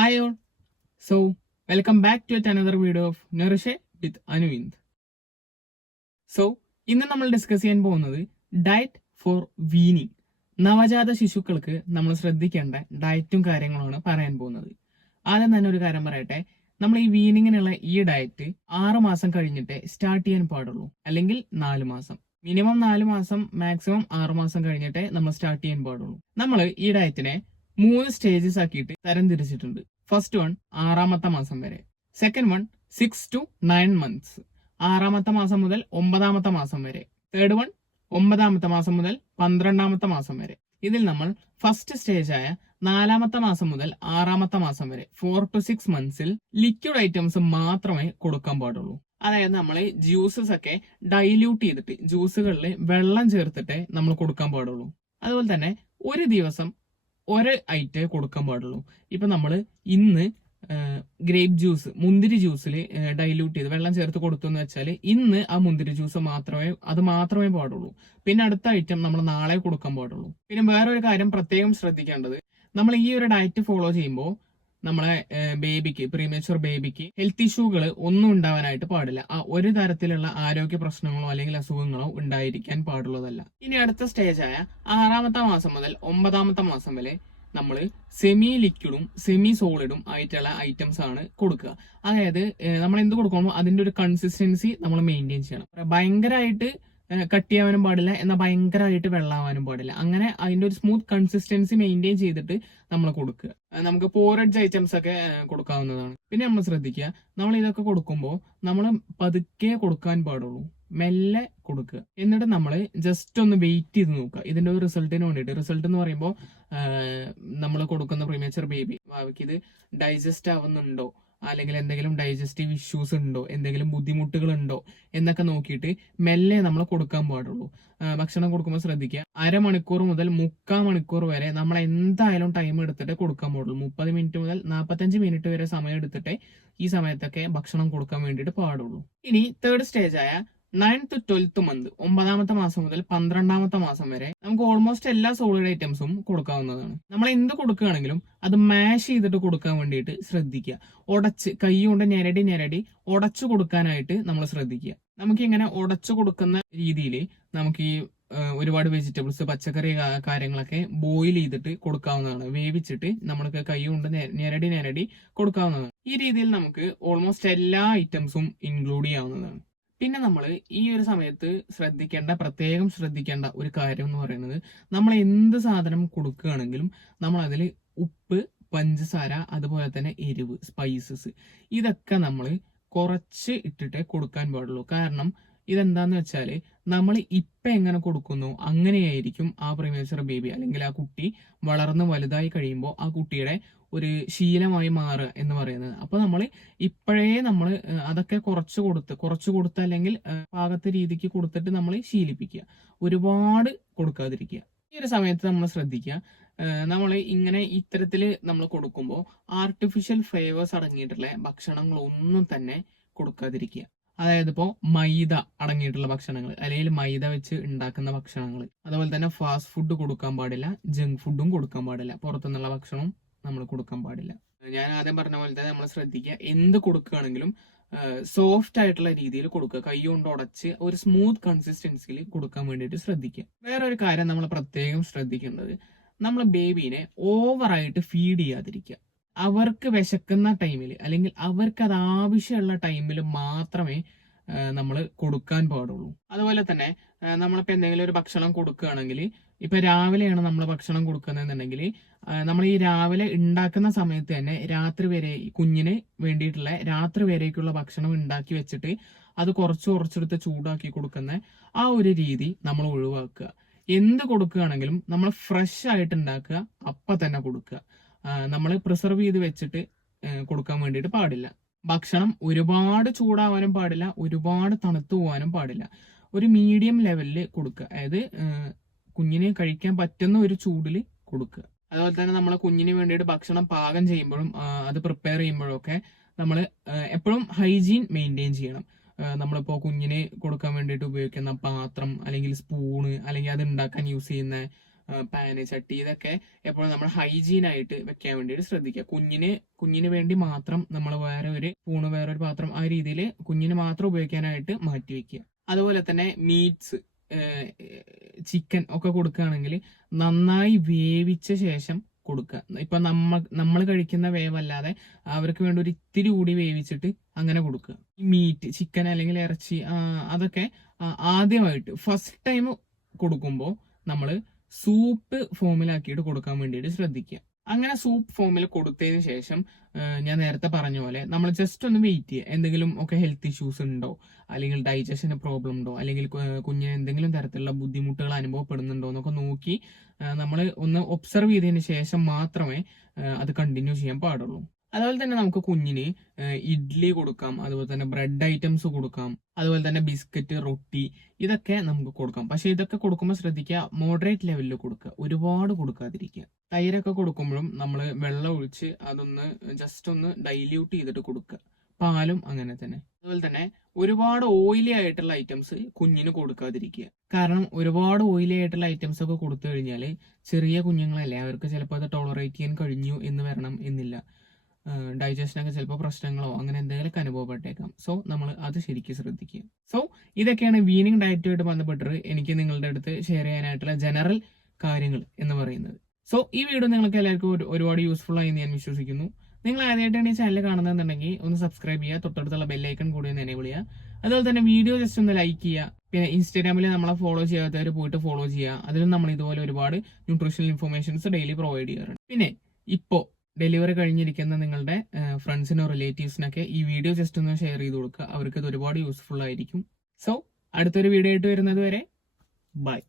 Hi all. So, welcome back to another another video of with Anuvind. So ഇന്ന് നമ്മൾ discuss ചെയ്യാൻ പോകുന്നത് diet four weaning നവജാത ശിശുക്കൾക്ക് നമ്മൾ ശ്രദ്ധിക്കേണ്ട ഡയറ്റും കാര്യങ്ങളുമാണ് പറയാൻ പോകുന്നത്. ആദ്യം തന്നെ ഒരു കാര്യം പറയട്ടെ. നമ്മൾ ഈ വീനിങ്ങിനുള്ള ഈ ഡയറ്റ് ആറ് മാസം കഴിഞ്ഞിട്ടേ സ്റ്റാർട്ട് ചെയ്യാൻ പാടുള്ളൂ. അല്ലെങ്കിൽ നാല് മാസം. മിനിമം നാല് മാസം മാക്സിമം ആറ് മാസം കഴിഞ്ഞിട്ടേ നമ്മൾ സ്റ്റാർട്ട് ചെയ്യാൻ പാടുള്ളൂ. നമ്മൾ ഈ ഡയറ്റിനെ മൂന്ന് സ്റ്റേജസ് ആക്കിയിട്ട് തരം തിരിച്ചിട്ടുണ്ട്. ഫസ്റ്റ് വൺ ആറാമത്തെ മാസം വരെ. Second one six to nine months ആറാമത്തെ മാസം മുതൽ ഒമ്പതാമത്തെ മാസം വരെ. തേർഡ് വൺ ഒമ്പതാമത്തെ മാസം മുതൽ പന്ത്രണ്ടാമത്തെ മാസം വരെ. ഇതിൽ നമ്മൾ ഫസ്റ്റ് സ്റ്റേജ് ആയ നാലാമത്തെ മാസം മുതൽ ആറാമത്തെ മാസം വരെ ഫോർ ടു സിക്സ് മന്ത്സിൽ ലിക്വിഡ് ഐറ്റംസ് മാത്രമേ കൊടുക്കാൻ പാടുള്ളൂ. അതായത് നമ്മൾ ജ്യൂസസ് ഒക്കെ ഡൈല്യൂട്ട് ചെയ്തിട്ട് ജ്യൂസുകളിൽ വെള്ളം ചേർത്തിട്ടേ നമ്മൾ കൊടുക്കാൻ പാടുള്ളൂ. അതുപോലെ തന്നെ ഒരു ദിവസം ഒരു ഐറ്റേ കൊടുക്കാൻ പാടുള്ളൂ. ഇപ്പൊ നമ്മൾ ഇന്ന് ഗ്രേപ്പ് ജ്യൂസ് മുന്തിരി ജ്യൂസിൽ ഡൈല്യൂട്ട് ചെയ്ത് വെള്ളം ചേർത്ത് കൊടുത്തു എന്ന് വെച്ചാൽ ഇന്ന് ആ മുന്തിരി ജ്യൂസ് മാത്രമേ അത് മാത്രമേ പാടുള്ളൂ. പിന്നെ അടുത്ത ഐറ്റം നമ്മൾ നാളെ കൊടുക്കാൻ പാടുള്ളൂ. പിന്നെ വേറൊരു കാര്യം പ്രത്യേകം ശ്രദ്ധിക്കേണ്ടത്. നമ്മൾ ഈ ഒരു ഡയറ്റ് ഫോളോ ചെയ്യുമ്പോൾ നമ്മളെ ബേബിക്ക് പ്രീമേച്ചർ ബേബിക്ക് ഹെൽത്ത് ഇഷ്യൂകൾ ഒന്നും ഉണ്ടാവാനായിട്ട് പാടില്ല. ആ ഒരു തരത്തിലുള്ള ആരോഗ്യ പ്രശ്നങ്ങളോ അല്ലെങ്കിൽ അസുഖങ്ങളോ ഉണ്ടായിരിക്കാൻ പാടുള്ളതല്ല. ഇനി അടുത്ത സ്റ്റേജ് ആയ ആറാമത്തെ മാസം മുതൽ ഒമ്പതാമത്തെ മാസം വരെ നമ്മൾ സെമി ലിക്വിഡും സെമി സോളിഡും ആയിട്ടുള്ള ഐറ്റംസ് ആണ് കൊടുക്കുക. അതായത് നമ്മൾ എന്ത് കൊടുക്കണമോ അതിന്റെ ഒരു കൺസിസ്റ്റൻസി നമ്മൾ മെയിന്റെയിൻ ചെയ്യണം. ഭയങ്കരമായിട്ട് കട്ട് ചെയ്യാനും പാടില്ല എന്നാൽ ഭയങ്കരമായിട്ട് വെള്ളാവാനും പാടില്ല. അങ്ങനെ അതിന്റെ ഒരു സ്മൂത്ത് കൺസിസ്റ്റൻസി മെയിന്റെയിൻ ചെയ്തിട്ട് നമ്മൾ കൊടുക്കുക. നമുക്ക് പോറഡ്ജ് ഐറ്റംസ് ഒക്കെ കൊടുക്കാവുന്നതാണ്. പിന്നെ നമ്മൾ ശ്രദ്ധിക്കുക നമ്മൾ ഇതൊക്കെ കൊടുക്കുമ്പോൾ നമ്മൾ പതുക്കെ കൊടുക്കാൻ പാടുള്ളൂ. മെല്ലെ കൊടുക്കുക. എന്നിട്ട് നമ്മൾ ജസ്റ്റ് ഒന്ന് വെയിറ്റ് ചെയ്ത് നോക്കുക. ഇതിന്റെ ഒരു റിസൾട്ടിന് വേണ്ടിയിട്ട്. റിസൾട്ട് എന്ന് പറയുമ്പോൾ നമ്മൾ കൊടുക്കുന്ന പ്രീമേച്ചർ ബേബി അവയ്ക്ക് ഇത് ഡൈജസ്റ്റ് ആവുന്നുണ്ടോ? അല്ലെങ്കിൽ എന്തെങ്കിലും ഡൈജസ്റ്റീവ് ഇഷ്യൂസ് ഉണ്ടോ എന്തെങ്കിലും ബുദ്ധിമുട്ടുകൾ ഉണ്ടോ എന്നൊക്കെ നോക്കിയിട്ട് മെല്ലെ നമ്മൾ കൊടുക്കാൻ പാടുള്ളൂ. ഭക്ഷണം കൊടുക്കുമ്പോൾ ശ്രദ്ധിക്കുക. അരമണിക്കൂർ മുതൽ മുക്കാൽ മണിക്കൂർ വരെ നമ്മൾ എന്തായാലും ടൈം എടുത്തിട്ട് കൊടുക്കാൻ പാടുള്ളൂ. മുപ്പത് മിനിറ്റ് മുതൽ നാൽപ്പത്തഞ്ച് മിനിറ്റ് വരെ സമയം എടുത്തിട്ടേ ഈ സമയത്തൊക്കെ ഭക്ഷണം കൊടുക്കാൻ വേണ്ടിയിട്ട് പാടുള്ളൂ. ഇനി തേർഡ് സ്റ്റേജ് ആയ നയൻത്ത് ട്വൽത്ത് മന്ത് ഒമ്പതാമത്തെ മാസം മുതൽ പന്ത്രണ്ടാമത്തെ മാസം വരെ നമുക്ക് ഓൾമോസ്റ്റ് എല്ലാ സോളിഡ് ഐറ്റംസും കൊടുക്കാവുന്നതാണ്. നമ്മൾ എന്ത് കൊടുക്കുകയാണെങ്കിലും അത് മാഷ് ചെയ്തിട്ട് കൊടുക്കാൻ വേണ്ടിയിട്ട് ശ്രദ്ധിക്കുക. ഉടച്ച് കൈ കൊണ്ട് ഞെരടി ഞെരടി ഉടച്ചു കൊടുക്കാനായിട്ട് നമ്മൾ ശ്രദ്ധിക്കുക. നമുക്ക് ഇങ്ങനെ ഉടച്ചു കൊടുക്കുന്ന രീതിയിൽ നമുക്ക് ഈ ഒരുപാട് വെജിറ്റബിൾസ് പച്ചക്കറി കാര്യങ്ങളൊക്കെ ബോയിൽ ചെയ്തിട്ട് കൊടുക്കാവുന്നതാണ്. വേവിച്ചിട്ട് നമ്മൾക്ക് കൈ കൊണ്ട് ഞെരടി ഞെരടി കൊടുക്കാവുന്നതാണ്. ഈ രീതിയിൽ നമുക്ക് ഓൾമോസ്റ്റ് എല്ലാ ഐറ്റംസും ഇൻക്ലൂഡ് ചെയ്യാവുന്നതാണ്. പിന്നെ നമ്മൾ ഈ ഒരു സമയത്ത് ശ്രദ്ധിക്കേണ്ട പ്രത്യേകം ശ്രദ്ധിക്കേണ്ട ഒരു കാര്യം എന്ന് പറയുന്നത് നമ്മൾ എന്ത് സാധനം കൊടുക്കുകയാണെങ്കിലും നമ്മൾ അതിൽ ഉപ്പ് പഞ്ചസാര അതുപോലെ തന്നെ എരിവ് സ്പൈസസ് ഇതൊക്കെ നമ്മൾ കുറച്ച് ഇട്ടിട്ടേ കൊടുക്കാൻ പാടുള്ളൂ. കാരണം ഇതെന്താന്ന് വെച്ചാൽ നമ്മൾ ഇപ്പം എങ്ങനെ കൊടുക്കുന്നു അങ്ങനെയായിരിക്കും ആ പ്രിമേച്ചർ ബേബി അല്ലെങ്കിൽ ആ കുട്ടി വളർന്ന് വലുതായി കഴിയുമ്പോൾ ആ കുട്ടിയുടെ ഒരു ശീലമായി മാറുക എന്ന് പറയുന്നത്. അപ്പോൾ നമ്മൾ ഇപ്പോഴേ നമ്മൾ അതൊക്കെ കുറച്ച് കൊടുത്ത് കുറച്ച് കൊടുത്ത് അല്ലെങ്കിൽ പാകത്തെ രീതിക്ക് കൊടുത്തിട്ട് നമ്മൾ ശീലിപ്പിക്കുക. ഒരുപാട് കൊടുക്കാതിരിക്കുക. ഈ ഒരു സമയത്ത് നമ്മൾ ശ്രദ്ധിക്കുക. നമ്മൾ ഇങ്ങനെ ഇത്തരത്തിൽ നമ്മൾ കൊടുക്കുമ്പോൾ ആർട്ടിഫിഷ്യൽ ഫ്ലേവേഴ്സ് അടങ്ങിയിട്ടുള്ള ഭക്ഷണങ്ങളൊന്നും തന്നെ കൊടുക്കാതിരിക്കുക. അതായത് ഇപ്പോൾ മൈദ അടങ്ങിയിട്ടുള്ള ഭക്ഷണങ്ങൾ അല്ലെങ്കിൽ മൈദ വെച്ച് ഉണ്ടാക്കുന്ന ഭക്ഷണങ്ങൾ അതുപോലെ തന്നെ ഫാസ്റ്റ് ഫുഡ് കൊടുക്കാൻ പാടില്ല ജങ്ക് ഫുഡും കൊടുക്കാൻ പാടില്ല. പുറത്തുനിന്നുള്ള ഭക്ഷണവും നമ്മൾ കൊടുക്കാൻ പാടില്ല. ഞാൻ ആദ്യം പറഞ്ഞ പോലെ തന്നെ നമ്മൾ ശ്രദ്ധിക്കുക എന്ത് കൊടുക്കുകയാണെങ്കിലും സോഫ്റ്റ് ആയിട്ടുള്ള രീതിയിൽ കൊടുക്കുക. കൈ കൊണ്ട് ഉടച്ച് ഒരു സ്മൂത്ത് കൺസിസ്റ്റൻസിയിൽ കൊടുക്കാൻ വേണ്ടിയിട്ട് ശ്രദ്ധിക്കുക. വേറൊരു കാര്യം നമ്മൾ പ്രത്യേകം ശ്രദ്ധിക്കേണ്ടത് നമ്മൾ ബേബീനെ ഓവറായിട്ട് ഫീഡ് ചെയ്യാതിരിക്കുക. അവർക്ക് വിശക്കുന്ന ടൈമിൽ അല്ലെങ്കിൽ അവർക്ക് അത് ആവശ്യമുള്ള ടൈമിൽ മാത്രമേ നമ്മൾ കൊടുക്കാൻ പാടുള്ളൂ. അതുപോലെ തന്നെ നമ്മളിപ്പോൾ നമ്മളിപ്പോ എന്തെങ്കിലും ഒരു ഭക്ഷണം കൊടുക്കുകയാണെങ്കിൽ ഇപ്പൊ രാവിലെയാണ് നമ്മൾ ഭക്ഷണം കൊടുക്കുന്നതെന്നുണ്ടെങ്കിൽ നമ്മൾ ഈ രാവിലെ ഉണ്ടാക്കുന്ന സമയത്ത് തന്നെ രാത്രി വരെ കുഞ്ഞിന് വേണ്ടിയിട്ടുള്ള രാത്രി വരേക്കുള്ള ഭക്ഷണം ഉണ്ടാക്കി വെച്ചിട്ട് അത് കുറച്ച് കുറച്ചെടുത്ത് ചൂടാക്കി കൊടുക്കുന്ന ആ ഒരു രീതി നമ്മൾ ഒഴിവാക്കുക. എന്ത് കൊടുക്കുകയാണെങ്കിലും നമ്മൾ ഫ്രഷ് ആയിട്ട് ഉണ്ടാക്കുക അപ്പൊ തന്നെ കൊടുക്കുക. നമ്മൾ പ്രിസർവ് ചെയ്ത് വെച്ചിട്ട് കൊടുക്കാൻ വേണ്ടിയിട്ട് പാടില്ല. ഭക്ഷണം ഒരുപാട് ചൂടാവാനും പാടില്ല ഒരുപാട് തണുത്തു പോകാനും പാടില്ല. ഒരു മീഡിയം ലെവലിൽ കൊടുക്കുക. അതായത് കുഞ്ഞിനെ കഴിക്കാൻ പറ്റുന്ന ഒരു ചൂടിൽ കൊടുക്കുക. അതുപോലെ തന്നെ നമ്മൾ കുഞ്ഞിന് വേണ്ടിയിട്ട് ഭക്ഷണം പാകം ചെയ്യുമ്പോഴും അത് പ്രിപ്പയർ ചെയ്യുമ്പോഴും ഒക്കെ നമ്മൾ എപ്പോഴും ഹൈജീൻ മെയിന്റെയിൻ ചെയ്യണം. നമ്മളിപ്പോൾ കുഞ്ഞിന് കൊടുക്കാൻ വേണ്ടിയിട്ട് ഉപയോഗിക്കുന്ന പാത്രം അല്ലെങ്കിൽ സ്പൂണ് അല്ലെങ്കിൽ അത് ഉണ്ടാക്കാൻ യൂസ് ചെയ്യുന്ന പാന് ചട്ടി ഇതൊക്കെ എപ്പോഴും നമ്മൾ ഹൈജീൻ ആയിട്ട് വെക്കാൻ വേണ്ടിയിട്ട് ശ്രദ്ധിക്കുക. കുഞ്ഞിന് കുഞ്ഞിന് വേണ്ടി മാത്രം നമ്മൾ വേറെ ഒരു സ്പൂണ് വേറെ ഒരു പാത്രം ആ രീതിയിൽ കുഞ്ഞിന് മാത്രം ഉപയോഗിക്കാനായിട്ട് മാറ്റി വെക്കുക. അതുപോലെ തന്നെ മീറ്റ്സ് ചിക്കൻ ഒക്കെ കൊടുക്കുകയാണെങ്കിൽ നന്നായി വേവിച്ച ശേഷം കൊടുക്കുക. ഇപ്പൊ നമ്മ നമ്മൾ കഴിക്കുന്ന വേവല്ലാതെ അവർക്ക് വേണ്ടി ഒരു ഇത്തിരി കൂടി വേവിച്ചിട്ട് അങ്ങനെ കൊടുക്കുക. മീറ്റ് ചിക്കൻ അല്ലെങ്കിൽ ഇറച്ചി അതൊക്കെ ആദ്യമായിട്ട് ഫസ്റ്റ് ടൈം കൊടുക്കുമ്പോൾ നമ്മൾ സൂപ്പ് ഫോമിലാക്കിയിട്ട് കൊടുക്കാൻ വേണ്ടിയിട്ട് ശ്രദ്ധിക്കുക. അങ്ങനെ സൂപ്പ് ഫോമിൽ കൊടുത്തതിന് ശേഷം ഞാൻ നേരത്തെ പറഞ്ഞ പോലെ നമ്മൾ ജസ്റ്റ് ഒന്ന് വെയിറ്റ് ചെയ്യുക. എന്തെങ്കിലും ഒക്കെ ഹെൽത്ത് ഇഷ്യൂസ് ഉണ്ടോ? അല്ലെങ്കിൽ ഡൈജഷന് പ്രോബ്ലം ഉണ്ടോ? അല്ലെങ്കിൽ കുഞ്ഞിന് എന്തെങ്കിലും തരത്തിലുള്ള ബുദ്ധിമുട്ടുകൾ അനുഭവപ്പെടുന്നുണ്ടോ എന്നൊക്കെ നോക്കി നമ്മൾ ഒന്ന് ഒബ്സർവ് ചെയ്തതിന് ശേഷം മാത്രമേ അത് കണ്ടിന്യൂ ചെയ്യാൻ പാടുള്ളൂ. അതുപോലെ തന്നെ നമുക്ക് കുഞ്ഞിന് ഇഡ്ഡലി കൊടുക്കാം അതുപോലെ തന്നെ ബ്രെഡ് ഐറ്റംസ് കൊടുക്കാം അതുപോലെ തന്നെ ബിസ്ക്കറ്റ് റൊട്ടി ഇതൊക്കെ നമുക്ക് കൊടുക്കാം. പക്ഷെ ഇതൊക്കെ കൊടുക്കുമ്പോൾ ശ്രദ്ധിക്കുക മോഡറേറ്റ് ലെവലിൽ കൊടുക്കുക ഒരുപാട് കൊടുക്കാതിരിക്കുക തൈരൊക്കെ കൊടുക്കുമ്പോഴും നമ്മൾ വെള്ളം ഒഴിച്ച് അതൊന്ന് ജസ്റ്റ് ഒന്ന് ഡൈല്യൂട്ട് ചെയ്തിട്ട് കൊടുക്കുക പാലും അങ്ങനെ തന്നെ. അതുപോലെ തന്നെ ഒരുപാട് ഓയിലി ആയിട്ടുള്ള ഐറ്റംസ് കുഞ്ഞിന് കൊടുക്കാതിരിക്കുക കാരണം ഒരുപാട് ഓയിലി ആയിട്ടുള്ള ഐറ്റംസ് ഒക്കെ കൊടുത്തു കഴിഞ്ഞാൽ ചെറിയ കുഞ്ഞുങ്ങളല്ലേ അവർക്ക് ചിലപ്പോൾ അത് ടോളറേറ്റ് ചെയ്യാൻ കഴിഞ്ഞു എന്ന് വരണം എന്നില്ല. ഡൈജഷനൊക്കെ ചിലപ്പോൾ പ്രശ്നങ്ങളോ അങ്ങനെ എന്തെങ്കിലുമൊക്കെ അനുഭവപ്പെട്ടേക്കാം. സോ നമ്മൾ അത് ശരിക്കും ശ്രദ്ധിക്കുക. സോ ഇതൊക്കെയാണ് വീനിങ് ഡയറ്റുമായിട്ട് ബന്ധപ്പെട്ടത് എനിക്ക് നിങ്ങളുടെ അടുത്ത് ഷെയർ ചെയ്യാനായിട്ടുള്ള ജനറൽ കാര്യങ്ങൾ എന്ന് പറയുന്നത്. സോ ഈ വീഡിയോ നിങ്ങൾക്ക് എല്ലാവർക്കും ഒരുപാട് യൂസ്ഫുൾ ആയി ഞാൻ വിശ്വസിക്കുന്നു. നിങ്ങൾ ആദ്യമായിട്ടാണ് ഈ ചാനൽ കാണുന്നതെന്നുണ്ടെങ്കിൽ ഒന്ന് സബ്സ്ക്രൈബ് ചെയ്യുക തൊട്ടടുത്തുള്ള ബെല്ലൈക്കൺ കൂടി ഒന്ന് എനേബിൾ ചെയ്യുക. അതുപോലെ തന്നെ വീഡിയോ ജസ്റ്റ് ഒന്ന് ലൈക്ക് ചെയ്യുക. പിന്നെ ഇൻസ്റ്റാഗ്രാമിൽ നമ്മളെ ഫോളോ ചെയ്യാത്തവർ പോയിട്ട് ഫോളോ ചെയ്യുക. അതിലും നമ്മൾ ഇതുപോലെ ഒരുപാട് ന്യൂട്രീഷണൽ ഇൻഫർമേഷൻസ് ഡെയിലി പ്രൊവൈഡ് ചെയ്യാറുണ്ട്. പിന്നെ ഇപ്പോ ഡെലിവറി കഴിഞ്ഞിരിക്കുന്ന നിങ്ങളുടെ ഫ്രണ്ട്സിനോ റിലേറ്റീവ്സിനൊക്കെ ഈ വീഡിയോ ജസ്റ്റ് ഒന്ന് ഷെയർ ചെയ്ത് കൊടുക്കുക. അവർക്ക് ഇത് ഒരുപാട് യൂസ്ഫുൾ ആയിരിക്കും. സോ അടുത്തൊരു വീഡിയോ ആയിട്ട് വരുന്നത് വരെ ബൈ